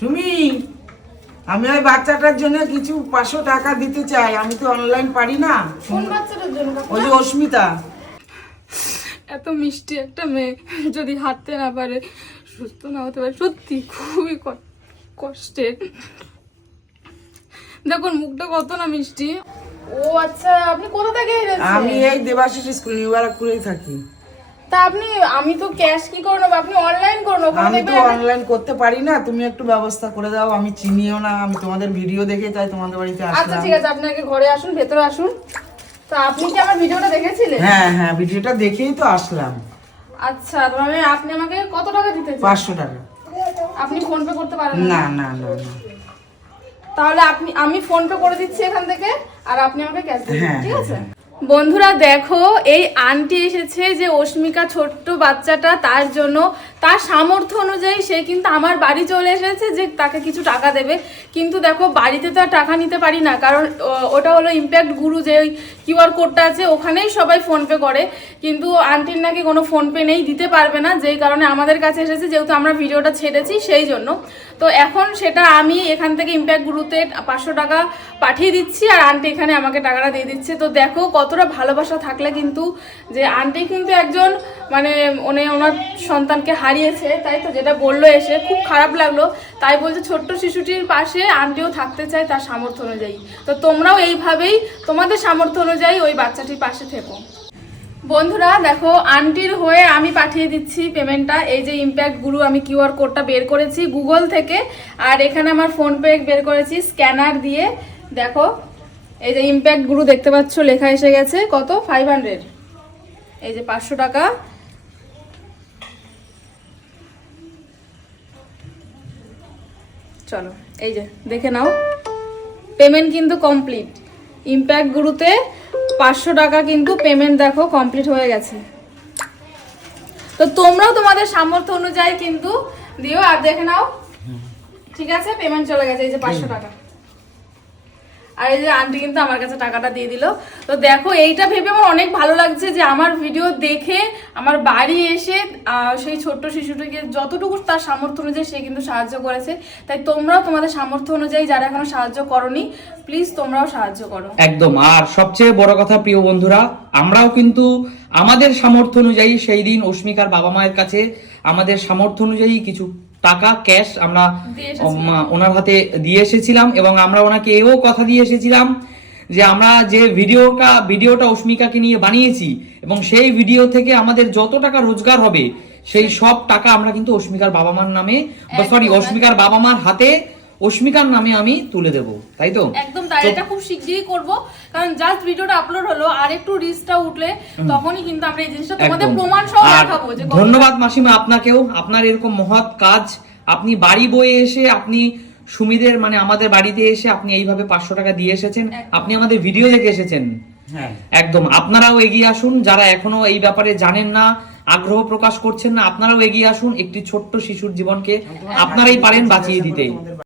সুমি আমি ওই বাচ্চাটার জন্য কিছু পাঁচশো টাকা দিতে চাই। আমি তো অনলাইন পারি না। কোন বাচ্চাটার জন্য? ওই যে অস্মিতা। এত মিষ্টি একটা মেয়ে যদি হাঁটতে না পারে সুস্থ না হতে পারে সত্যি খুবই ক- কষ্টের। দেখুন মুখটা কত না মিষ্টি। ও আচ্ছা আপনি কোথা থেকে আমি এই দেবাশিস স্কুল নিউ থাকি। তা আপনি আমি তো ক্যাশ কি করে নেব? আপনি অনলাইন করুন ওখানে আমি তো অনলাইন করতে পারি না তুমি একটু ব্যবস্থা করে দাও আমি চিনিও না আমি তোমাদের ভিডিও দেখে তাই তোমাদের বাড়িতে আচ্ছা ঠিক আছে আপনি আগে ঘরে আসুন ভেতরে আসুন। তা আপনি কি আমার ভিডিওটা দেখেছিলেন? হ্যাঁ হ্যাঁ ভিডিওটা দেখেই তো আসলাম। আচ্ছা তাহলে আপনি আমাকে কত টাকা দিতে চান? পাঁচশো টাকা। আপনি ফোন পে করতে পারেন না? না না না তাহলে আপনি আমি ফোন পে করে দিচ্ছি এখান থেকে আর আপনি আমাকে ক্যাশ দিন হ্যাঁ, ঠিক হ্যাঁ, আছে? বন্ধুরা, দেখো, এই আন্টি এসেছে যে অস্মিকা ছোট্ট বাচ্চাটা, তার জন্য তার সামর্থ্য অনুযায়ী সে কিন্তু আমার বাড়ি চলে এসেছে যে তাকে কিছু টাকা দেবে। কিন্তু দেখো, বাড়িতে তো আর টাকা নিতে পারি না, কারণ ওটা হলো ইম্প্যাক্ট গুরু যে ওই কিউআর কোডটা আছে, ওখানেই সবাই ফোনপে করে। কিন্তু আন্টির নাকি কোনো ফোনপে নেই, দিতে পারবে না, যেই কারণে আমাদের কাছে এসেছে, যেহেতু আমরা ভিডিওটা ছেড়েছি সেই জন্য। তো এখন সেটা আমি এখান থেকে ইম্প্যাক্ট গুরুতে পাঁচশো টাকা পাঠিয়ে দিচ্ছি, আর আন্টি এখানে আমাকে টাকাটা দিয়ে দিচ্ছে। তো দেখো, কতটা ভালোবাসা থাকলে কিন্তু যে আন্টি কিন্তু একজন মানে উনি ওনার সন্তানকে হারিয়েছে, তাই তো যেটা বলল এসে, খুব খারাপ লাগল। তাই বলছে, ছোট্ট শিশুটির পাশে আন্টিও থাকতে চায় তার সামর্থ্য অনুযায়ী। তো তোমরাও এইভাবেই তোমাদের সামর্থ্য অনুযায়ী ওই বাচ্চাটির পাশে থেকো। বন্ধুরা, দেখো, আন্টির হয়ে আমি পাঠিয়ে দিচ্ছি পেমেন্টটা এই যে ইম্প্যাক্ট গুরু আমি কিউআর কোডটা বের করেছি গুগল থেকে। আর এখানে আমার ফোনপে বের করেছি স্ক্যানার দিয়ে। দেখো, এই যে ইম্প্যাক্ট গুরু দেখতে পাচ্ছ, লেখা এসে গেছে। কত? ফাইভ হান্ড্রেড এই যে পাঁচশো টাকা। চলো এই যে দেখে নাও। পেমেন্ট কিন্তু কমপ্লিট ইম্প্যাক্ট গুরুতে পাঁচশো টাকা কিন্তু পেমেন্ট দেখো কমপ্লিট হয়ে গেছে। তো তোমরাও তোমাদের সামর্থ্য অনুযায়ী কিন্তু দিও আর দেখে নাও। ঠিক আছে? পেমেন্ট চলে গেছে এই যে পাঁচশো টাকা। আর এই যে আন্টি কিন্তু আমার কাছে টাকাটা দিয়ে দিল। তো দেখো, এইটা ভেবে আমার অনেক ভালো লাগছে যে আমার ভিডিও দেখে আমার বাড়ি এসে সেই ছোট্ট শিশুটিকে যতটুকু তার সামর্থ্য অনুযায়ী সে কিন্তু সাহায্য করেছে। তাই তোমরাও তোমাদের সামর্থ্য অনুযায়ী যারা এখনও সাহায্য করনি প্লিজ তোমরাও সাহায্য করো। একদম। আর সবচেয়ে বড় কথা, প্রিয় বন্ধুরা, আমরাও কিন্তু আমাদের সামর্থ্য অনুযায়ী সেই দিন অস্মিকার বাবা মায়ের কাছে আমাদের সামর্থ্য অনুযায়ী কিছু টাকা ক্যাশ আমরা ওনার হাতে দিয়ে এসেছিলাম এবং আমরা ওনাকে এও কথা দিয়ে এসেছিলাম যে আমরা যে ভিডিওটা ভিডিওটা অস্মিকাকে নিয়ে বানিয়েছি এবং সেই ভিডিও থেকে আমাদের যত টাকা রোজগার হবে সেই সব টাকা আমরা কিন্তু অস্মিকার বাবা মার নামে সরি অস্মিকার বাবা মার হাতে অস্মিকার নামে আমি তুলে দেব তাই তো? একদম তাই এটা খুব শিগগিরই করব কারণ জাস্ট ভিডিওটা আপলোড হলো আর একটু রিচটা উঠলে তখনই কিন্তু আমরা এই জিনিসটা তোমাদের প্রমাণ সহ দেখাবো যে ধন্যবাদ মাসিমা আপনাকেও আপনার এরকম মহৎ কাজ। আপনি বাড়ি বয়ে এসে আপনি সুমিদের মানে আমাদের বাড়িতে এসে আপনি এইভাবে পাঁচশো টাকা দিয়ে এসেছেন। আপনি আমাদের ভিডিও দেখে এসেছেন। হ্যাঁ। একদম। আপনারাও এগিয়ে আসুন যারা এখনও এই ব্যাপারে জানেন না আগ্রহ প্রকাশ করছেন না আপনারাও এগিয়ে আসুন একটি ছোট্ট শিশুর জীবনকে আপনারাই পারেন বাঁচিয়ে দিতে।